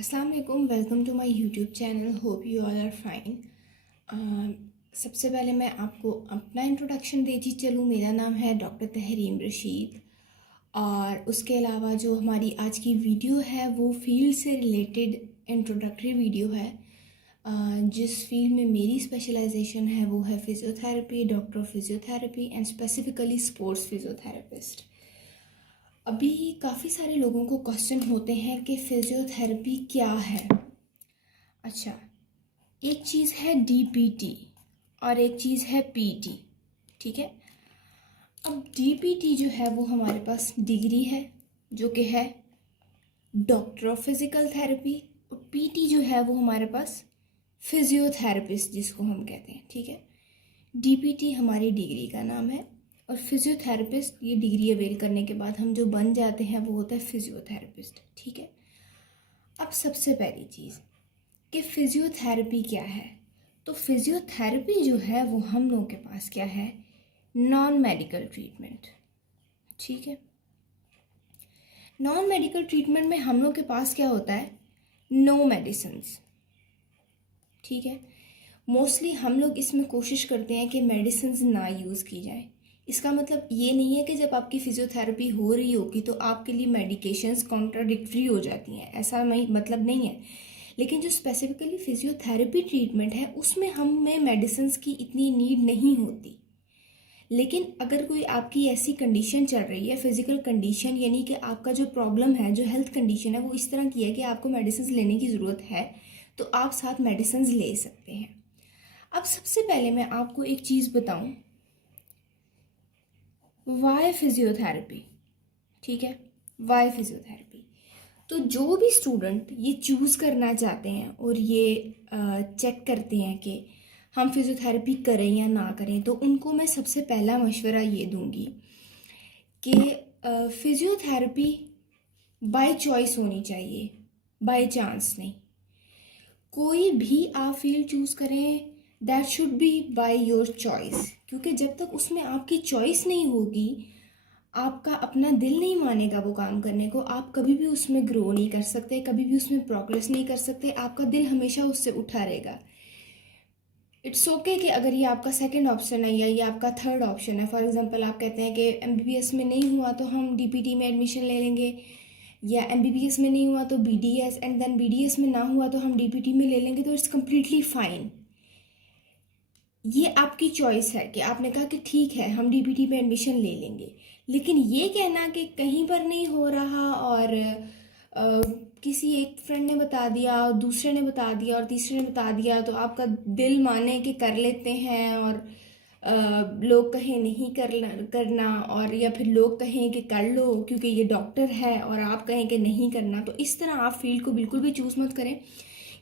अस्सलाम वालेकुम, welcome to my YouTube channel. Hope you all are fine. सबसे पहले मैं आपको अपना इंट्रोडक्शन देती चलूँ। मेरा नाम है डॉक्टर तहरीम रशीद और उसके अलावा जो हमारी आज की वीडियो है वो फील्ड से रिलेटेड इंट्रोडक्टरी वीडियो है। जिस फील्ड में मेरी स्पेशलाइजेशन है वो है physiotherapy, doctor of physiotherapy and specifically sports physiotherapist. अभी काफ़ी सारे लोगों को क्वेश्चन होते हैं कि फ़िज़ियोथेरेपी क्या है। अच्छा, एक चीज़ है डीपीटी और एक चीज़ है पीटी, ठीक है। अब डीपीटी जो है वो हमारे पास डिग्री है जो कि है डॉक्टर ऑफ फिज़िकल थेरेपी, और पीटी जो है वो हमारे पास फिज़ियोथेरेपिस्ट जिसको हम कहते हैं, ठीक है। डीपीटी हमारी डिग्री का नाम है और फिज़ियोथेरेपिस्ट ये डिग्री अवेल करने के बाद हम जो बन जाते हैं वो होता है फिज़ियोथेरेपिस्ट, ठीक है। अब सबसे पहली चीज़ कि फिज़ियोथेरेपी क्या है, तो फिज़ियोथेरेपी जो है वो हम लोगों के पास क्या है, नॉन मेडिकल ट्रीटमेंट, ठीक है। नॉन मेडिकल ट्रीटमेंट में हम लोग के पास क्या होता है, नो मेडिसिन्स, ठीक है। मोस्टली हम लोग इसमें कोशिश करते हैं कि मेडिसिन्स ना यूज़ की जाए। इसका मतलब ये नहीं है कि जब आपकी फ़िज़ियोथेरेपी हो रही होगी तो आपके लिए मेडिकेशंस कॉन्ट्राडिक्टरी हो जाती हैं, ऐसा मतलब नहीं है। लेकिन जो स्पेसिफिकली फ़िज़ियोथेरेपी ट्रीटमेंट है उसमें हमें मेडिसिन्स की इतनी नीड नहीं होती। लेकिन अगर कोई आपकी ऐसी कंडीशन चल रही है, फिज़िकल कंडीशन, यानी कि आपका जो प्रॉब्लम है, जो हेल्थ कंडीशन है वो इस तरह की है कि आपको मेडिसिन लेने की ज़रूरत है, तो आप साथ मेडिसिन ले सकते हैं। अब सबसे पहले मैं आपको एक चीज़ बताऊं, वाई फिज़ियोथेरेपी, ठीक है। वाई फिज़ियोथेरेपी, तो जो भी स्टूडेंट ये चूज़ करना चाहते हैं और ये चेक करते हैं कि हम फिज़ियोथेरेपी करें या ना करें, तो उनको मैं सबसे पहला मशवरा ये दूंगी कि फिज़ियोथेरेपी बाय चॉइस होनी चाहिए, बाय चांस नहीं। कोई भी आप फील्ड चूज़ करें, that should be by your choice, क्योंकि जब तक उसमें आपकी चॉइस नहीं होगी, आपका अपना दिल नहीं मानेगा वो काम करने को, आप कभी भी उसमें ग्रो नहीं कर सकते, कभी भी उसमें प्रोग्रेस नहीं कर सकते, आपका दिल हमेशा उससे उठा रहेगा। इट्स ओके कि अगर ये आपका सेकंड ऑप्शन है या ये आपका थर्ड ऑप्शन है, फॉर एग्जांपल आप कहते हैं कि एमबीबीएस में नहीं हुआ तो हम डीपीटी में एडमिशन ले लेंगे, या एमबीबीएस में नहीं हुआ तो बीडीएस, एंड देन बीडीएस में ना हुआ तो हम डीपीटी में ले लेंगे, तो इट्स कम्प्लीटली फाइन। ये आपकी चॉइस है कि आपने कहा कि ठीक है हम डीपीटी में एडमिशन ले लेंगे। लेकिन ये कहना कि कहीं पर नहीं हो रहा और किसी एक फ्रेंड ने बता दिया और दूसरे ने बता दिया और तीसरे ने बता दिया, तो आपका दिल माने कि कर लेते हैं और लोग कहें नहीं करना, और या फिर लोग कहें कि कर लो क्योंकि ये डॉक्टर है, और आप कहें कि नहीं करना, तो इस तरह आप फील्ड को बिल्कुल भी चूज़ मत करें।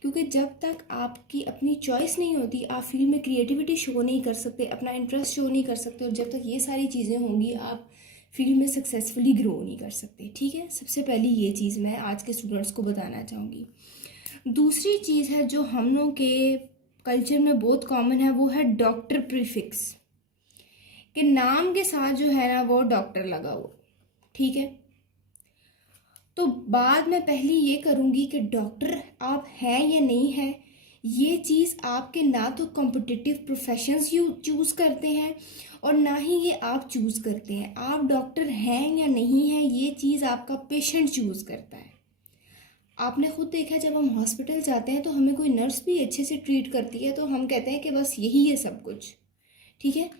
क्योंकि जब तक आपकी अपनी चॉइस नहीं होती, आप फील्ड में क्रिएटिविटी शो नहीं कर सकते, अपना इंटरेस्ट शो नहीं कर सकते, और जब तक ये सारी चीज़ें होंगी आप फील्ड में सक्सेसफुली ग्रो नहीं कर सकते, ठीक है। सबसे पहली ये चीज़ मैं आज के स्टूडेंट्स को बताना चाहूँगी। दूसरी चीज़ है जो हम लोग के कल्चर में बहुत कॉमन है, वो है डॉक्टर प्रीफिक्स, कि नाम के साथ जो है ना वो डॉक्टर लगा हो, ठीक है। तो बाद में पहली ये करूँगी कि डॉक्टर आप हैं या नहीं हैं, ये चीज़ आपके ना तो कॉम्पिटिटिव प्रोफेशंस यू चूज़ करते हैं और ना ही ये आप चूज़ करते हैं। आप डॉक्टर हैं या नहीं हैं, ये चीज़ आपका पेशेंट चूज़ करता है। आपने खुद देखा, जब हम हॉस्पिटल जाते हैं तो हमें कोई नर्स भी अच्छे से ट्रीट करती है तो हम कहते हैं कि बस यही है सब कुछ, ठीक है।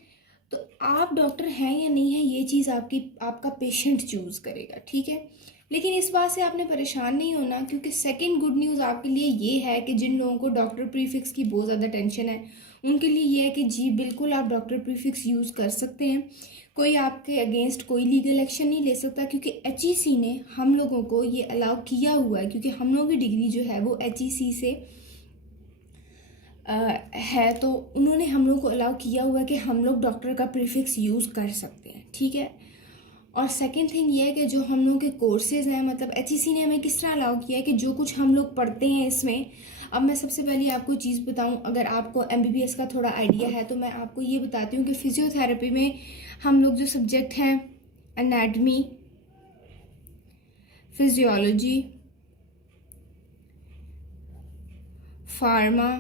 तो आप डॉक्टर हैं या नहीं है, ये चीज़ आपका पेशेंट चूज़ करेगा, ठीक है। लेकिन इस बात से आपने परेशान नहीं होना, क्योंकि सेकंड गुड न्यूज़ आपके लिए ये है कि जिन लोगों को डॉक्टर प्रीफिक्स की बहुत ज़्यादा टेंशन है, उनके लिए ये है कि जी बिल्कुल आप डॉक्टर प्रीफिक्स यूज़ कर सकते हैं। कोई आपके अगेंस्ट कोई लीगल एक्शन नहीं ले सकता, क्योंकि एचईसी ने हम लोगों को ये अलाउ किया हुआ है, क्योंकि हम लोगों की डिग्री जो है वो एचईसी से है, तो उन्होंने हम लोग को अलाउ किया हुआ है कि हम लोग डॉक्टर का प्रीफिक्स यूज़ कर सकते हैं, ठीक है। और सेकंड थिंग ये है कि जो हम लोग के कोर्सेज़ हैं, मतलब एचईसी ने हमें किस तरह अलाउ किया है कि जो कुछ हम लोग पढ़ते हैं इसमें, अब मैं सबसे पहले आपको चीज़ बताऊं, अगर आपको एमबीबीएस का थोड़ा आइडिया है तो मैं आपको ये बताती हूँ कि फिज़ियोथेरेपी में हम लोग जो सब्जेक्ट हैं, anatomy, physiology, pharma,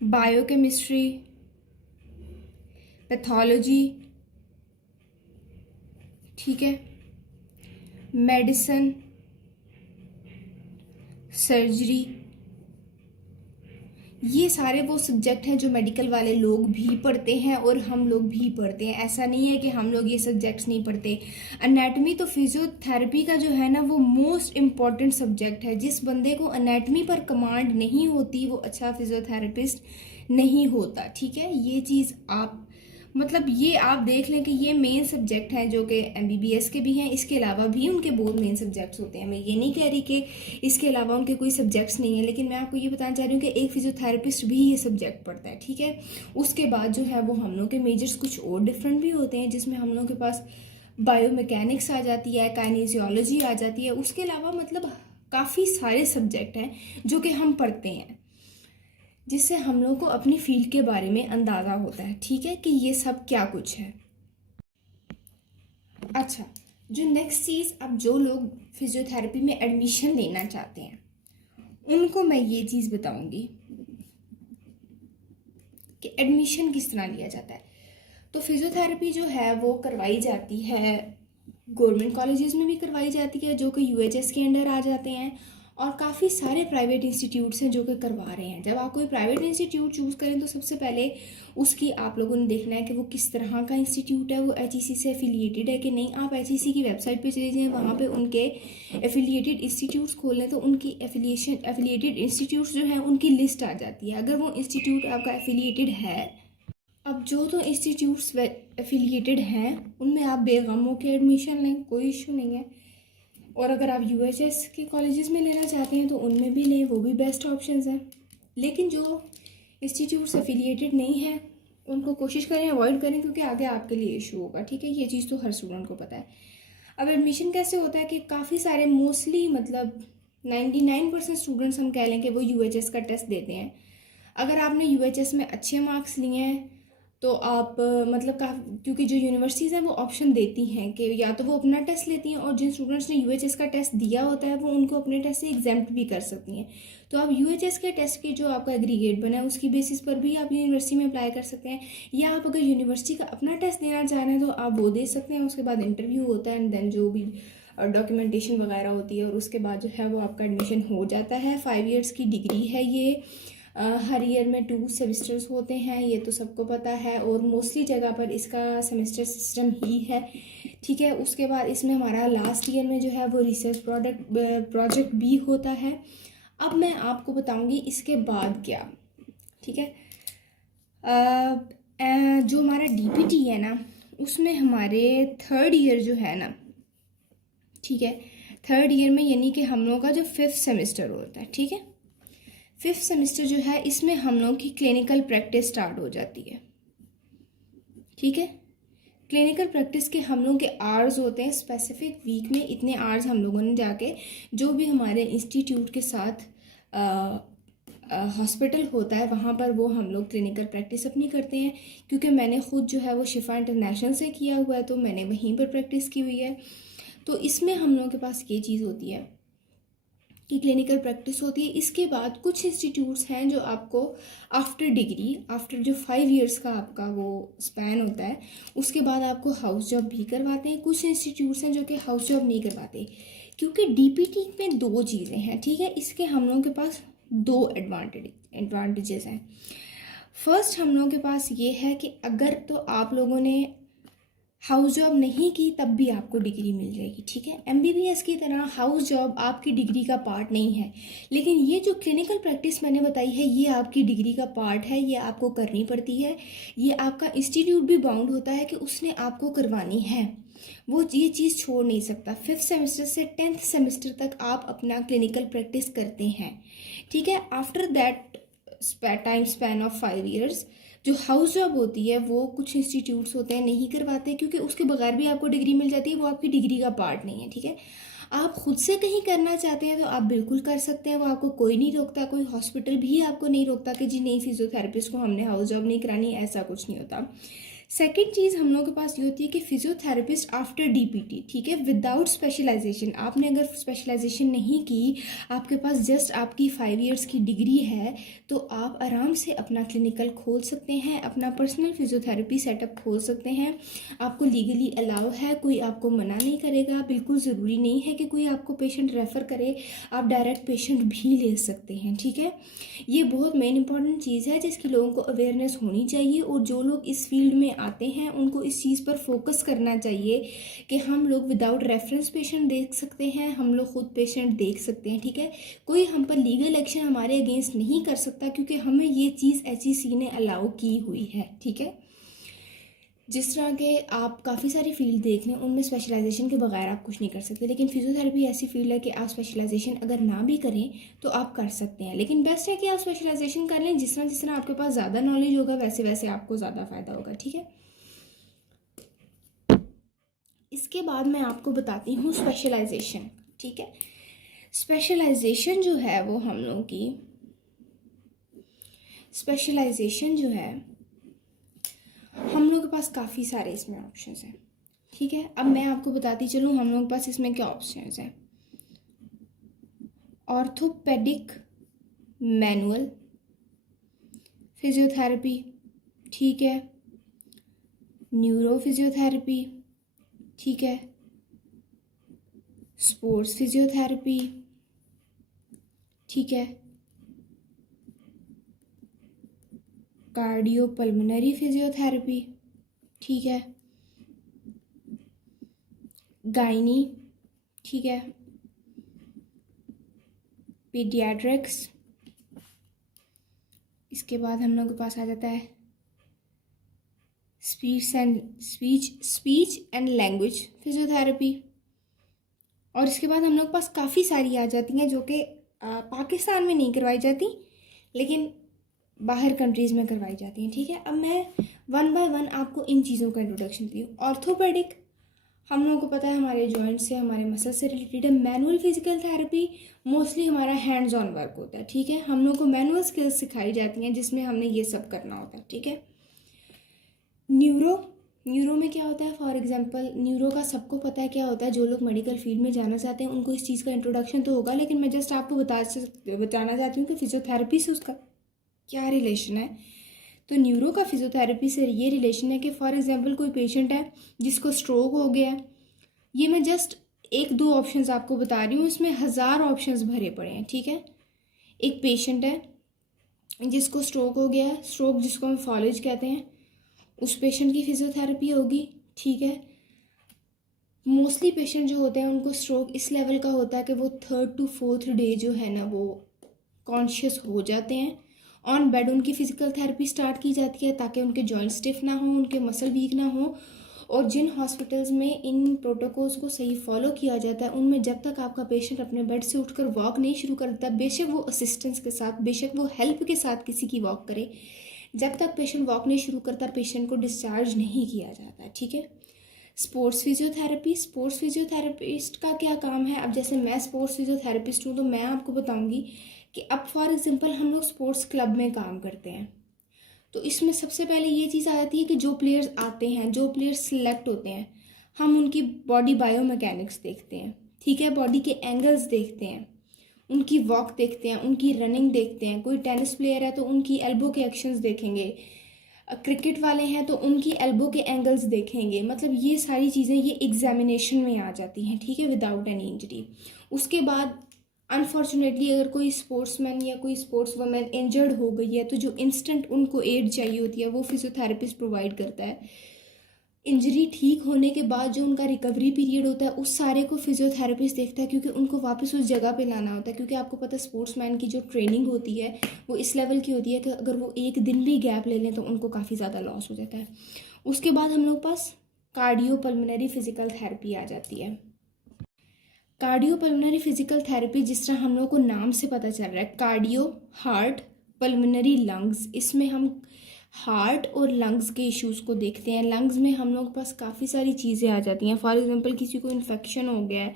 biochemistry, pathology, ठीक है, मेडिसिन, सर्जरी, ये सारे वो सब्जेक्ट हैं जो मेडिकल वाले लोग भी पढ़ते हैं और हम लोग भी पढ़ते हैं। ऐसा नहीं है कि हम लोग ये सब्जेक्ट्स नहीं पढ़ते। एनाटमी तो फिजियोथेरेपी का जो है ना वो मोस्ट इम्पॉर्टेंट सब्जेक्ट है। जिस बंदे को एनाटमी पर कमांड नहीं होती वो अच्छा फिजियोथेरेपिस्ट नहीं होता, ठीक है। ये चीज़ आप मतलब ये आप देख लें कि ये मेन सब्जेक्ट हैं जो कि एमबीबीएस के भी हैं। इसके अलावा भी उनके बहुत मेन सब्जेक्ट्स होते हैं। मैं ये नहीं कह रही कि इसके अलावा उनके कोई सब्जेक्ट्स नहीं है, लेकिन मैं आपको ये बताना चाह रही हूँ कि एक फिजियोथेरेपिस्ट भी ये सब्जेक्ट पढ़ता है, ठीक है। उसके बाद जो है वो हम लोग के मेजर्स कुछ और डिफरेंट भी होते हैं, जिसमें हम लोग के पास बायोमैकेनिक्स आ जाती है, काइनेजियोलॉजी आ जाती है। उसके अलावा मतलब काफ़ी सारे सब्जेक्ट हैं जो कि हम पढ़ते हैं, जिससे हम लोग को अपनी फील्ड के बारे में अंदाज़ा होता है, ठीक है, कि ये सब क्या कुछ है। अच्छा, जो नेक्स्ट चीज़, अब जो लोग फिजियोथेरेपी में एडमिशन लेना चाहते हैं उनको मैं ये चीज़ बताऊंगी कि एडमिशन किस तरह लिया जाता है। तो फिजियोथेरेपी जो है वो करवाई जाती है गवर्नमेंट कॉलेजेस में भी करवाई जाती है, जो कि यूएचएस के अंडर आ जाते हैं, और काफ़ी सारे प्राइवेट इंस्टीट्यूट्स हैं जो कि करवा रहे हैं। जब आप कोई प्राइवेट इंस्टीट्यूट चूज़ करें तो सबसे पहले उसकी आप लोगों ने देखना है कि वो किस तरह का इंस्टीट्यूट है, वो एचईसी से एफिलिएटेड है कि नहीं। आप एचईसी की वेबसाइट पे चले जाएँ, वहाँ पे उनके एफिलिएटेड इंस्टीट्यूट्स खोल लें तो उनकी एफिलिएटेड इंस्टीट्यूट्स जो हैं उनकी लिस्ट आ जाती है। अगर वो इंस्टीट्यूट आपका एफिलिएटेड है, अब जो तो इंस्टीट्यूट्स एफिलिएटेड हैं उनमें आप बेगम होकर एडमिशन लें, कोई इशू नहीं है। और अगर आप यूएचएस के कॉलेजेस में लेना चाहते हैं तो उनमें भी लें, वो भी बेस्ट ऑप्शंस हैं। लेकिन जो इंस्टीट्यूट्स एफिलिएटेड नहीं हैं उनको कोशिश करें अवॉइड करें, क्योंकि आगे आपके लिए इशू होगा, ठीक है। ये चीज़ तो हर स्टूडेंट को पता है। अब एडमिशन कैसे होता है कि काफ़ी सारे मोस्टली मतलब 99% स्टूडेंट्स हम कह लें कि वो यूएचएस का टेस्ट देते हैं। अगर आपने यूएचएस में अच्छे मार्क्स लिए हैं तो आप मतलब क्योंकि जो यूनिवर्सिटीज़ हैं वो ऑप्शन देती हैं कि या तो वो अपना टेस्ट लेती हैं, और जिन स्टूडेंट्स ने यूएचएस का टेस्ट दिया होता है वो उनको अपने टेस्ट से एग्जाम्प्ट भी कर सकती हैं। तो आप यूएचएस के टेस्ट की जो आपका एग्रीगेट बना है उसकी बेसिस पर भी आप यूनिवर्सिटी में अप्लाई कर सकते हैं, या आप अगर यूनिवर्सिटी का अपना टेस्ट देना चाह रहे हैं तो आप वो दे सकते हैं। उसके बाद इंटरव्यू होता है एंड देन जो भी डॉक्यूमेंटेशन वगैरह होती है, और उसके बाद जो है वो आपका एडमिशन हो जाता है। 5 ईयर्स की डिग्री है ये। हर ईयर में 2 सेमेस्टर्स होते हैं, ये तो सबको पता है, और मोस्टली जगह पर इसका सेमेस्टर सिस्टम ही है, ठीक है। उसके बाद इसमें हमारा लास्ट ईयर में जो है वो रिसर्च प्रोजेक्ट भी होता है। अब मैं आपको बताऊंगी इसके बाद क्या, ठीक है। जो हमारा डीपीटी है ना उसमें हमारे 3rd ईयर जो है ना, ठीक है, 3rd ईयर में यानी कि हम लोगों का जो 5th सेमेस्टर होता है, ठीक है, 5th सेमेस्टर जो है इसमें हम लोग की क्लिनिकल प्रैक्टिस स्टार्ट हो जाती है, ठीक है। क्लिनिकल प्रैक्टिस के हम लोग के आवर्स होते हैं स्पेसिफिक वीक में, इतने आवर्स हम लोगों ने जाके जो भी हमारे इंस्टीट्यूट के साथ हॉस्पिटल होता है वहाँ पर वो हम लोग क्लिनिकल प्रैक्टिस अपनी करते हैं। क्योंकि मैंने ख़ुद जो है वो शिफा इंटरनेशनल से किया हुआ है तो मैंने वहीं पर प्रैक्टिस की हुई है। तो इसमें हम लोगों के पास ये चीज़ होती है कि क्लिनिकल प्रैक्टिस होती है। इसके बाद कुछ इंस्टीट्यूट्स हैं जो आपको आफ्टर डिग्री, आफ्टर जो 5 ईयर्स का आपका वो स्पैन होता है, उसके बाद आपको हाउस जॉब भी करवाते हैं। कुछ इंस्टीट्यूट्स हैं जो कि हाउस जॉब नहीं करवाते, क्योंकि डीपीटी में 2 चीज़ें हैं, ठीक है। इसके हम लोगों के पास 2 एडवांटेजेस हैं। फर्स्ट हम लोगों के पास ये है कि अगर तो आप लोगों ने हाउस जॉब नहीं की तब भी आपको डिग्री मिल जाएगी, ठीक है। एमबीबीएस की तरह हाउस जॉब आपकी डिग्री का पार्ट नहीं है, लेकिन ये जो क्लिनिकल प्रैक्टिस मैंने बताई है ये आपकी डिग्री का पार्ट है, ये आपको करनी पड़ती है। ये आपका इंस्टीट्यूट भी बाउंड होता है कि उसने आपको करवानी है, वो ये चीज़ छोड़ नहीं सकता। 5th सेमेस्टर से 10th सेमेस्टर तक आप अपना क्लिनिकल प्रैक्टिस करते हैं, ठीक है। After that time span of 5 years जो हाउस जॉब होती है वो कुछ इंस्टीट्यूट्स होते हैं नहीं करवाते, क्योंकि उसके बगैर भी आपको डिग्री मिल जाती है, वो आपकी डिग्री का पार्ट नहीं है, ठीक है। आप खुद से कहीं करना चाहते हैं तो आप बिल्कुल कर सकते हैं, वो आपको कोई नहीं रोकता, कोई हॉस्पिटल भी आपको नहीं रोकता कि जी नहीं फिजियोथेरेपिस्ट को हमने हाउस जॉब नहीं करानी, ऐसा कुछ नहीं होता। सेकंड चीज़ हम लोगों के पास ये होती है कि फिजियोथेरेपिस्ट आफ्टर डीपीटी, ठीक है, विदाउट स्पेशलाइजेशन, आपने अगर स्पेशलाइजेशन नहीं की, आपके पास जस्ट आपकी 5 इयर्स की डिग्री है, तो आप आराम से अपना क्लिनिकल खोल सकते हैं, अपना पर्सनल फिजियोथेरेपी सेटअप खोल सकते हैं। आपको लीगली अलाउ है, कोई आपको मना नहीं करेगा। बिल्कुल ज़रूरी नहीं है कि कोई आपको पेशेंट रेफ़र करे, आप डायरेक्ट पेशेंट भी ले सकते हैं, ठीक है। ये बहुत मेन इंपॉर्टेंट चीज़ है जिसकी लोगों को अवेयरनेस होनी चाहिए, और जो लोग इस फील्ड में आते हैं उनको इस चीज़ पर फोकस करना चाहिए कि हम लोग विदाउट रेफरेंस पेशेंट देख सकते हैं, हम लोग खुद पेशेंट देख सकते हैं, ठीक है। कोई हम पर लीगल एक्शन हमारे अगेंस्ट नहीं कर सकता, क्योंकि हमें ये चीज़ HEC ने अलाउ की हुई है, ठीक है। जिस तरह के आप काफ़ी सारी फील्ड देख लें, उनमें स्पेशलाइजेशन के बगैर आप कुछ नहीं कर सकते, लेकिन फिजियोथेरेपी ऐसी फील्ड है कि आप स्पेशलाइजेशन अगर ना भी करें तो आप कर सकते हैं, लेकिन बेस्ट है कि आप स्पेशलाइजेशन कर लें। जिस तरह आपके पास ज़्यादा नॉलेज होगा वैसे वैसे आपको ज़्यादा फ़ायदा होगा, ठीक है। इसके बाद मैं आपको बताती हूँ स्पेशलाइजेशन, ठीक है। स्पेशलाइजेशन जो है वो हम लोगों की स्पेशलाइजेशन जो है हम लोग के पास काफ़ी सारे इसमें ऑप्शंस हैं, ठीक है। अब मैं आपको बताती चलूँ हम लोग के पास इसमें क्या ऑप्शंस हैं। ऑर्थोपेडिक मैनुअल फिजियोथेरेपी, ठीक है, न्यूरो फिजियोथेरेपी, ठीक है, स्पोर्ट्स फिजियोथेरेपी, ठीक है, कार्डियोपल्मोनरी फिजियोथेरेपी, ठीक है, गायनी, ठीक है, पीडियाट्रिक्स। इसके बाद हम लोग के पास आ जाता है स्पीच एंड लैंग्वेज फिजियोथेरेपी। और इसके बाद हम लोग के पास काफ़ी सारी आ जाती हैं जो कि पाकिस्तान में नहीं करवाई जाती, लेकिन बाहर कंट्रीज़ में करवाई जाती हैं, ठीक है। अब मैं 1 बाय 1 आपको इन चीज़ों का इंट्रोडक्शन दी हूँ। ऑर्थोपेडिक हम लोगों को पता है हमारे जॉइंट से, हमारे मसल से रिलेटेड है। मैनुअल फिजिकल थेरेपी मोस्टली हमारा हैंड्स ऑन वर्क होता है, ठीक है। हम लोग को मैनुअल स्किल्स सिखाई जाती हैं जिसमें हमने ये सब करना होता है, ठीक है। न्यूरो में क्या होता है, फॉर एग्जांपल न्यूरो का सबको पता है क्या होता है। जो लोग मेडिकल फील्ड में जाना चाहते हैं उनको इस चीज़ का इंट्रोडक्शन तो होगा, लेकिन मैं जस्ट आपको बताना चाहती हूँ कि फिजियोथेरेपी से उसका क्या रिलेशन है। तो न्यूरो का फिजियोथेरेपी से ये रिलेशन है कि फॉर एग्जांपल कोई पेशेंट है जिसको स्ट्रोक हो गया है, ये मैं जस्ट 1-2 ऑप्शंस आपको बता रही हूँ, इसमें 1000 ऑप्शंस भरे पड़े हैं, ठीक है। एक पेशेंट है जिसको स्ट्रोक हो गया है, स्ट्रोक जिसको हम फॉलेज कहते हैं, उस पेशेंट की फिजियोथेरेपी होगी, ठीक है। मोस्टली पेशेंट जो होते हैं उनको स्ट्रोक इस लेवल का होता है कि वो 3rd to 4th डे जो है ना वो कॉन्शियस हो जाते हैं। ऑन बेड उनकी फ़िज़िकल थेरेपी स्टार्ट की जाती है ताकि उनके जॉइंट स्टिफ ना हो, उनके मसल वीक ना हो। और जिन हॉस्पिटल्स में इन प्रोटोकॉल्स को सही फॉलो किया जाता है उनमें जब तक आपका पेशेंट अपने बेड से उठकर वॉक नहीं शुरू करता, बेशक वो असिस्टेंस के साथ, बेशक वो हेल्प के साथ किसी की वॉक करे, जब तक पेशेंट वॉक नहीं शुरू करता पेशेंट को डिस्चार्ज नहीं किया जाता, ठीक है। स्पोर्ट्स फिजियोथेरेपिस्ट का क्या काम है। अब जैसे मैं स्पोर्ट्स फिजियोथेरेपिस्ट हूँ तो मैं आपको बताऊँगी कि अब फॉर एग्जांपल हम लोग स्पोर्ट्स क्लब में काम करते हैं, तो इसमें सबसे पहले ये चीज़ आ जाती है कि जो प्लेयर्स आते हैं, जो प्लेयर्स सिलेक्ट होते हैं, हम उनकी बॉडी बायोमैकेनिक्स देखते हैं, ठीक है, बॉडी के एंगल्स देखते हैं, उनकी वॉक देखते हैं, उनकी रनिंग देखते हैं। कोई टेनिस प्लेयर है तो उनकी एल्बो के एक्शंस देखेंगे, क्रिकेट वाले हैं तो उनकी एल्बो के एंगल्स देखेंगे। मतलब ये सारी चीज़ें ये एग्जामिनेशन में आ जाती हैं, ठीक है, विदाउट एनी इंजरी। उसके बाद अनफॉर्चुनेटली अगर कोई स्पोर्ट्समैन या कोई स्पोर्ट्स वुमेन इंजर्ड हो गई है तो जो इंस्टेंट उनको एड चाहिए होती है वो फिजियोथेरेपिस्ट प्रोवाइड करता है। इंजरी ठीक होने के बाद जो उनका रिकवरी पीरियड होता है उस सारे को फिजियोथेरेपिस्ट देखता है, क्योंकि उनको वापस उस जगह पे लाना होता है। क्योंकि आपको पता है स्पोर्ट्समैन की जो ट्रेनिंग होती है वो इस लेवल की होती है कि अगर वो एक दिन भी गैप ले लें तो उनको काफ़ी ज़्यादा लॉस हो जाता है। उसके बाद हम लोग पास कार्डियोपल्मोनरी फिजिकल थेरेपी आ जाती है। कार्डियोपल्मोनरी फिजिकल थेरेपी जिस तरह हम लोग को नाम से पता चल रहा है, कार्डियो हार्ट, पल्मोनरी लंग्स, इसमें हम हार्ट और लंग्स के इश्यूज़ को देखते हैं। लंग्स में हम लोग के पास काफ़ी सारी चीज़ें आ जाती हैं। फॉर एग्जांपल किसी को इन्फेक्शन हो गया है,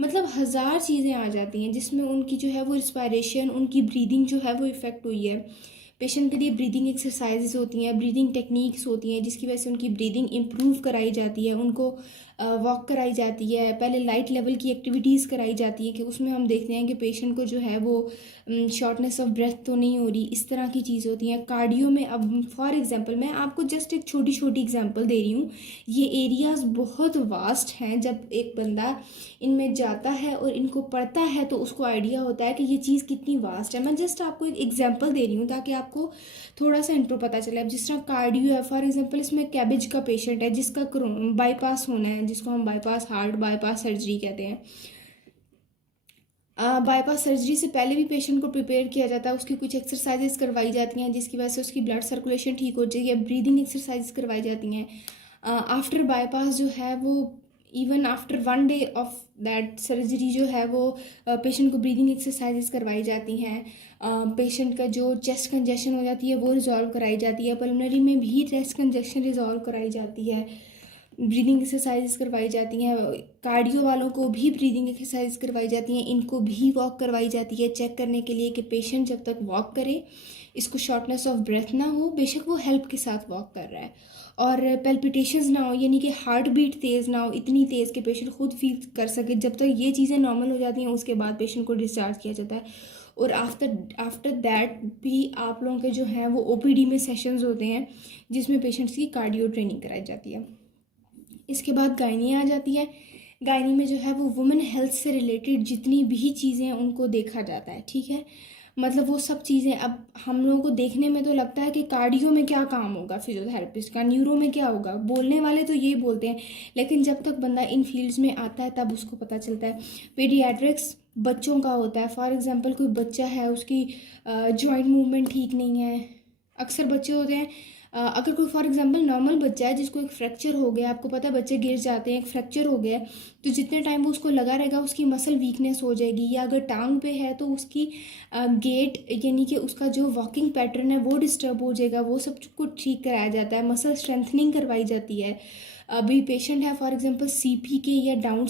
मतलब 1000 चीज़ें आ जाती हैं जिसमें उनकी जो है वो रिस्पायरेशन, उनकी ब्रीदिंग जो है वो इफ़ेक्ट हुई है, पेशेंट के लिए ब्रीदिंग एक्सरसाइजेज होती हैं, ब्रीदिंग टेक्निक्स होती हैं, जिसकी वजह से उनकी ब्रीदिंग इम्प्रूव कराई जाती है, उनको वॉक कराई जाती है, पहले लाइट लेवल की एक्टिविटीज़ कराई जाती है कि उसमें हम देखते हैं कि पेशेंट को जो है वो शॉर्टनेस ऑफ ब्रेथ तो नहीं हो रही, इस तरह की चीज़ होती हैं। कार्डियो में अब फॉर एग्जांपल मैं आपको जस्ट एक छोटी छोटी एग्जांपल दे रही हूँ, ये एरियाज़ बहुत वास्ट हैं। जब एक बंदा इनमें जाता है और इनको पढ़ता है तो उसको आइडिया होता है कि ये चीज़ कितनी वास्ट है। मैं जस्ट आपको एक एग्जांपल दे रही हूँ ताकि आपको थोड़ा सा इंट्रो पता चले। अब जिस तरह कार्डियो है, फॉर एग्जांपल इसमें कैबेज का पेशेंट है जिसका बाईपास होना है, जिसको हम बाईपास हार्ट बाईपास सर्जरी कहते हैं। बाईपास सर्जरी से पहले भी पेशेंट को प्रिपेयर किया जाता है, उसकी कुछ एक्सरसाइजेस करवाई जाती हैं जिसकी वजह से उसकी ब्लड सर्कुलेशन ठीक हो जाएगी, ब्रीदिंग एक्सरसाइज करवाई जाती हैं। आफ्टर बाईपास जो है वो even after 1 day of that surgery जो है वो पेशेंट को ब्रीदिंग एक्सरसाइजेस करवाई जाती हैं। पेशेंट का जो चेस्ट कंजेशन हो जाती है वो रिजॉल्व कराई जाती है, पल्मोनरी में भी चेस्ट कंजेशन रिजॉल्व कराई जाती है, ब्रीदिंग एक्सरसाइजेस करवाई जाती हैं। कार्डियो वालों को भी ब्रीदिंग एक्सरसाइज करवाई जाती हैं, इनको भी वॉक करवाई जाती है चेक करने के लिए कि पेशेंट जब तक वॉक करे इसको शॉर्टनेस ऑफ ब्रेथ ना हो, बेशक वो हेल्प के साथ वॉक कर रहा है, और पेल्पिटेशंस ना हो, यानी कि हार्ट बीट तेज़ ना हो, इतनी तेज़ कि पेशेंट खुद फील कर सके। जब तक ये चीज़ें नॉर्मल हो जाती हैं उसके बाद पेशेंट को डिस्चार्ज किया जाता है। और आफ्टर दैट भी आप लोगों के जो हैं वो ओपीडी में सेशंस होते हैं जिसमें पेशेंट्स की कार्डियो ट्रेनिंग कराई जाती है। इसके बाद गायनी आ जाती है। गायनी में जो है वो वुमेन हेल्थ से रिलेटेड जितनी भी चीज़ें हैं उनको देखा जाता है, ठीक है। मतलब वो सब चीज़ें अब हम लोगों को देखने में तो लगता है कि कार्डियो में क्या काम होगा फिजियोथेरेपिस्ट का, न्यूरो में क्या होगा, बोलने वाले तो यही बोलते हैं, लेकिन जब तक बंदा इन फील्ड्स में आता है तब उसको पता चलता है। पीडियाट्रिक्स बच्चों का होता है, फॉर एग्जांपल कोई बच्चा है उसकी जॉइंट मूवमेंट ठीक नहीं है। अक्सर बच्चे होते हैं अगर कोई फॉर एग्जांपल नॉर्मल बच्चा है जिसको एक फ्रैक्चर हो गया, आपको पता है बच्चे गिर जाते हैं, एक फ्रैक्चर हो गया तो जितने टाइम वो उसको लगा रहेगा उसकी मसल वीकनेस हो जाएगी, या अगर टांग पे है तो उसकी गेट यानी कि उसका जो वॉकिंग पैटर्न है वो डिस्टर्ब हो जाएगा, वो सब कुछ ठीक कराया जाता है, मसल स्ट्रेंथनिंग करवाई जाती है। अभी पेशेंट है फॉर एग्जांपल सीपी के या डाउन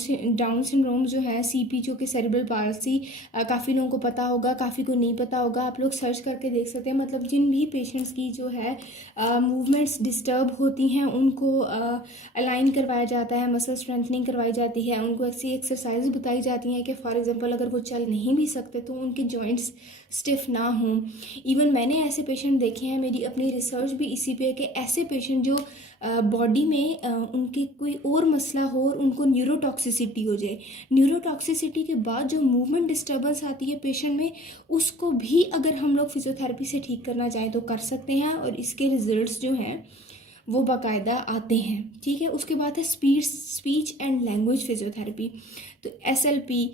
सिंड्रोम जो है, सीपी जो कि सेरेब्रल पाल्सी, काफ़ी लोगों को पता होगा, काफ़ी को नहीं पता होगा, आप लोग सर्च करके देख सकते हैं। मतलब जिन भी पेशेंट्स की जो है मूवमेंट्स डिस्टर्ब होती हैं उनको अलाइन करवाया जाता है, मसल स्ट्रेंथनिंग करवाई जाती है, उनको ऐसी एक्सरसाइज बताई जाती हैं कि फॉर एग्जांपल अगर वो चल नहीं भी सकते तो उनके जॉइंट्स स्टिफ ना हों। इवन मैंने ऐसे पेशेंट देखे हैं, मेरी अपनी रिसर्च भी इसी पे है कि ऐसे पेशेंट जो बॉडी में उनके कोई और मसला हो और उनको न्यूरोटॉक्सिसिटी हो जाए, न्यूरोटॉक्सिसिटी के बाद जो मूवमेंट डिस्टर्बेंस आती है पेशेंट में, उसको भी अगर हम लोग फिजियोथेरेपी से ठीक करना चाहें तो कर सकते हैं, और इसके रिजल्ट्स जो हैं वो बाकायदा आते हैं, ठीक है। उसके बाद है स्पीच एंड लैंग्वेज फिजियोथेरेपी। तो SLP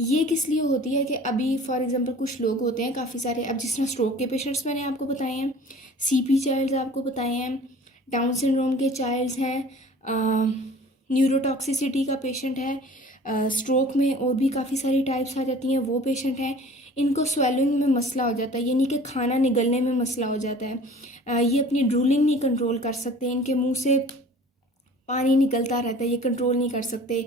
ये किस लिए होती है कि अभी फॉर एग्जांपल कुछ लोग होते हैं काफ़ी सारे, अब जिस तरह स्ट्रोक के पेशेंट्स मैंने आपको बताए हैं, CP चाइल्ड्स आपको बताए हैं, डाउन सिंड्रोम के चाइल्ड्स हैं, न्यूरोटॉक्सिसिटी का पेशेंट है, स्ट्रोक में और भी काफ़ी सारी टाइप्स आ जाती हैं वो पेशेंट हैं। इनको स्वेलिंग में मसला हो जाता है, यानी कि खाना निगलने में मसला हो जाता है, ये अपनी ड्रूलिंग नहीं कंट्रोल कर सकते, इनके मुंह से पानी निकलता रहता है, ये कंट्रोल नहीं कर सकते,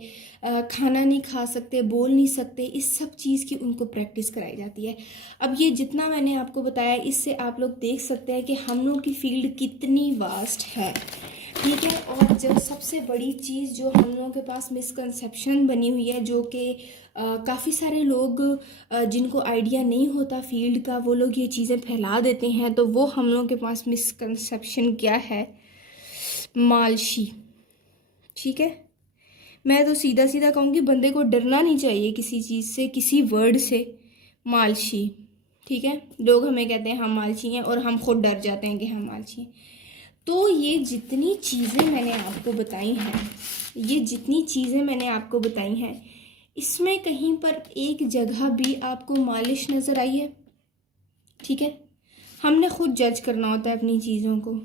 खाना नहीं खा सकते, बोल नहीं सकते, इस सब चीज़ की उनको प्रैक्टिस कराई जाती है। अब ये जितना मैंने आपको बताया इससे आप लोग देख सकते हैं कि हम लोग की फील्ड कितनी वास्ट है, ठीक है। और जो सबसे बड़ी चीज़ जो हम लोगों के पास मिसकंसेप्शन बनी हुई है, जो कि काफ़ी सारे लोग जिनको आइडिया नहीं होता फील्ड का, वो लोग ये चीज़ें फैला देते हैं, तो वो हम लोगों के पास मिसकंसेप्शन क्या है, मालशी, ठीक है। मैं तो सीधा सीधा कहूँगी बंदे को डरना नहीं चाहिए किसी चीज़ से, किसी वर्ड से, मालशी, ठीक है। लोग हमें कहते हैं हम आलसी हैं और हम खुद डर जाते हैं कि हम आलसी हैं। तो ये जितनी चीज़ें मैंने आपको बताई हैं, ये जितनी चीज़ें मैंने आपको बताई हैं, इसमें कहीं पर एक जगह भी आपको मालिश नज़र आई है, ठीक है। हमने खुद जज करना होता है अपनी चीज़ों को।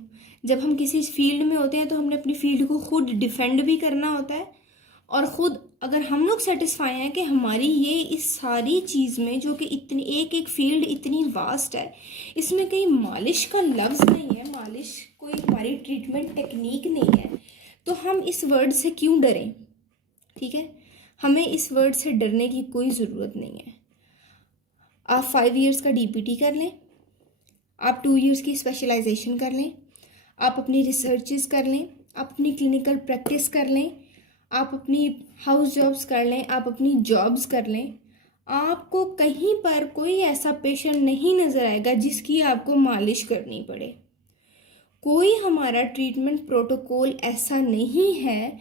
जब हम किसी फील्ड में होते हैं तो हमने अपनी फील्ड को खुद डिफेंड भी करना होता है, और ख़ुद अगर हम लोग सेटिस्फाई हैं कि हमारी ये इस सारी चीज़ में, जो कि इतनी एक एक फील्ड इतनी वास्ट है, इसमें कहीं मालिश का लफ्ज़ नहीं है, मालिश कोई हमारी ट्रीटमेंट टेक्निक नहीं है, तो हम इस वर्ड से क्यों डरें, ठीक है। हमें इस वर्ड से डरने की कोई ज़रूरत नहीं है। आप 5 इयर्स का DPT कर लें, आप 2 इयर्स की स्पेशलाइजेशन कर लें, आप अपनी रिसर्चेस कर लें, आप अपनी क्लिनिकल प्रैक्टिस कर लें, आप अपनी हाउस जॉब्स कर लें, आप अपनी जॉब्स कर लें, आपको कहीं पर कोई ऐसा पेशेंट नहीं नज़र आएगा जिसकी आपको मालिश करनी पड़े। कोई हमारा ट्रीटमेंट प्रोटोकॉल ऐसा नहीं है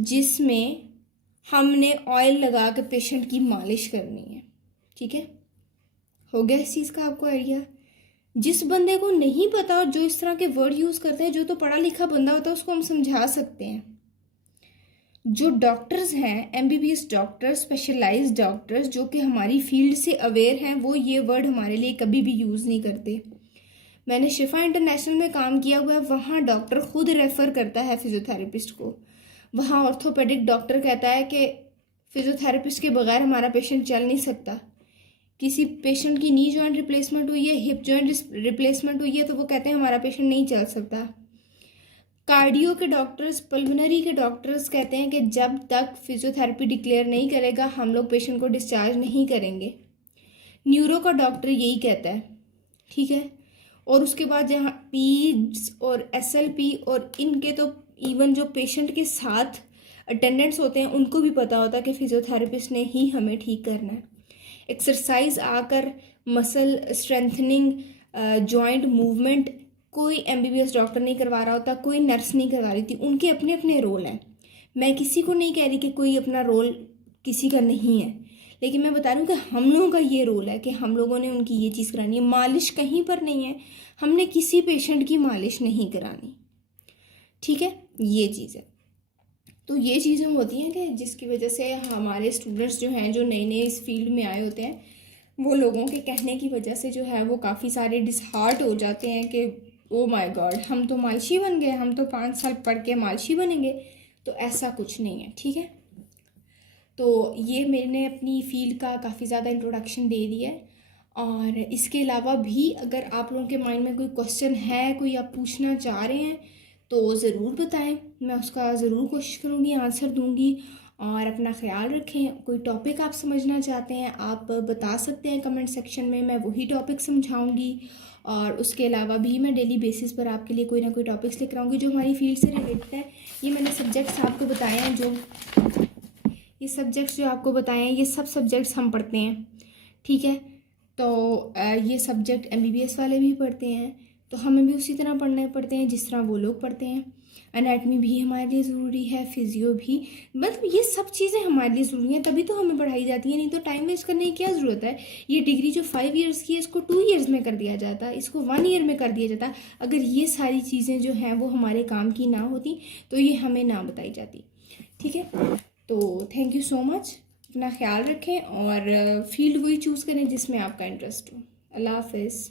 जिसमें हमने ऑयल लगा के पेशेंट की मालिश करनी है। ठीक है, हो गया इस चीज़ का आपको आइडिया। जिस बंदे को नहीं पता और जो इस तरह के वर्ड यूज़ करता है, जो तो पढ़ा लिखा बंदा होता है, उसको हम समझा सकते हैं। जो डॉक्टर्स हैं, एमबीबीएस डॉक्टर्स, स्पेशलाइज्ड डॉक्टर्स, जो कि हमारी फील्ड से अवेयर हैं, वो ये वर्ड हमारे लिए कभी भी यूज़ नहीं करते। मैंने शिफा इंटरनेशनल में काम किया हुआ है, वहाँ डॉक्टर खुद रेफ़र करता है फिजियोथेरेपिस्ट को। वहाँ ऑर्थोपेडिक डॉक्टर कहता है कि फिजियोथेरेपिस्ट के बगैर हमारा पेशेंट चल नहीं सकता। किसी पेशेंट की नी जॉइंट रिप्लेसमेंट हुई है, हिप जॉइंट रिप्लेसमेंट हुई है, तो वो कहते हैं हमारा पेशेंट नहीं चल सकता। कार्डियो के डॉक्टर्स, पल्मोनरी के डॉक्टर्स कहते हैं कि जब तक फिजियोथेरेपी डिक्लेयर नहीं करेगा हम लोग पेशेंट को डिस्चार्ज नहीं करेंगे। न्यूरो का डॉक्टर यही कहता है। ठीक है, और उसके बाद जहाँ पीड्स और एसएलपी और इनके तो इवन जो पेशेंट के साथ अटेंडेंट्स होते हैं उनको भी पता होता है कि फिजियोथेरेपिस्ट ने ही हमें ठीक करना है। एक्सरसाइज आकर मसल स्ट्रेंथनिंग, जॉइंट मूवमेंट कोई एमबीबीएस डॉक्टर नहीं करवा रहा होता, कोई नर्स नहीं करवा रही थी। उनके अपने अपने रोल हैं। मैं किसी को नहीं कह रही कि कोई अपना रोल किसी का नहीं है, लेकिन मैं बता रही हूँ कि हम लोगों का ये रोल है कि हम लोगों ने उनकी ये चीज़ करानी है। मालिश कहीं पर नहीं है, हमने किसी पेशेंट की मालिश नहीं करानी। ठीक है, ये चीज़ है। तो ये चीज़ें होती हैं कि जिसकी वजह से हमारे स्टूडेंट्स जो हैं, जो नए नए इस फील्ड में आए होते हैं, वो लोगों के कहने की वजह से जो है वो काफ़ी सारे डिसहार्ट हो जाते हैं कि ओ माय गॉड, हम तो मालशी बन गए, हम तो 5 साल पढ़ के मालशी बनेंगे। तो ऐसा कुछ नहीं है। ठीक है, तो ये मैंने अपनी फील्ड का काफ़ी ज़्यादा इंट्रोडक्शन दे दिया है। और इसके अलावा भी अगर आप लोगों के माइंड में कोई क्वेश्चन है, कोई आप पूछना चाह रहे हैं, तो ज़रूर बताएं, मैं उसका ज़रूर कोशिश करूँगी, आंसर दूँगी। और अपना ख्याल रखें। कोई टॉपिक आप समझना चाहते हैं आप बता सकते हैं कमेंट सेक्शन में, मैं वही टॉपिक समझाऊँगी। और उसके अलावा भी मैं डेली बेसिस पर आपके लिए कोई ना कोई टॉपिक्स लेकर आऊँगी जो हमारी फील्ड से रिलेटेड है। ये मैंने सब्जेक्ट्स आपको बताए हैं, ये सब्जेक्ट्स जो आपको बताए हैं, ये सब सब्जेक्ट्स हम पढ़ते हैं। ठीक है, तो ये सब्जेक्ट एमबीबीएस वाले भी पढ़ते हैं, तो हमें भी उसी तरह पढ़ने पड़ते हैं जिस तरह वो लोग पढ़ते हैं। एनाटमी भी हमारे लिए ज़रूरी है, फिजियो भी, मतलब ये सब चीज़ें हमारे लिए ज़रूरी हैं, तभी तो हमें पढ़ाई जाती है। नहीं तो टाइम वेस्ट करने की क्या ज़रूरत है। ये डिग्री जो 5 इयर्स की है, इसको 2 इयर्स में कर दिया जाता, इसको 1 ईयर में कर दिया जाता। अगर ये सारी चीज़ें जो हैं वो हमारे काम की ना होती तो ये हमें ना बताई जाती। ठीक है, तो थैंक यू सो मच। अपना ख्याल रखें और फील्ड वही चूज़ करें जिसमें आपका इंटरेस्ट हो। अल्लाह हाफिज़।